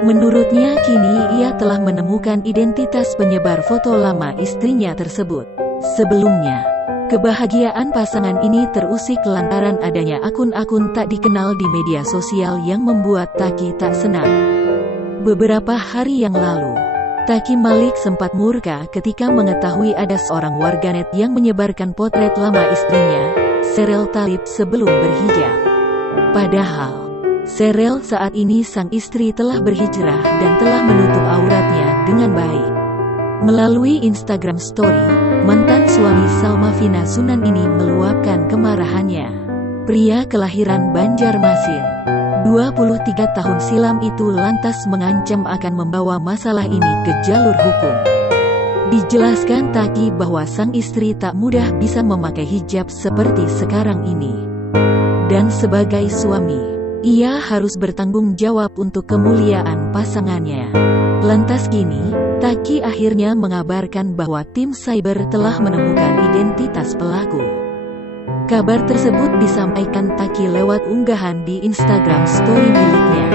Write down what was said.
Menurutnya kini ia telah menemukan identitas penyebar foto lama istrinya tersebut. Sebelumnya, kebahagiaan pasangan ini terusik lantaran adanya akun-akun tak dikenal di media sosial yang membuat Taki tak senang. Beberapa hari yang lalu, Taki Malik sempat murka ketika mengetahui ada seorang warganet yang menyebarkan potret lama istrinya, Sheryl Talib, sebelum berhijab. Padahal, Sheryl saat ini sang istri telah berhijrah dan telah menutup auratnya dengan baik. Melalui Instagram Story, mantan suami Salma Vina Sunan ini meluapkan kemarahannya. Pria kelahiran Banjarmasin, 23 tahun silam itu lantas mengancam akan membawa masalah ini ke jalur hukum. Dijelaskan Taki bahwa sang istri tak mudah bisa memakai hijab seperti sekarang ini. Dan sebagai suami, ia harus bertanggung jawab untuk kemuliaan pasangannya. Lantas kini, Taki akhirnya mengabarkan bahwa tim cyber telah menemukan identitas pelaku. Kabar tersebut disampaikan Taki lewat unggahan di Instagram Story miliknya.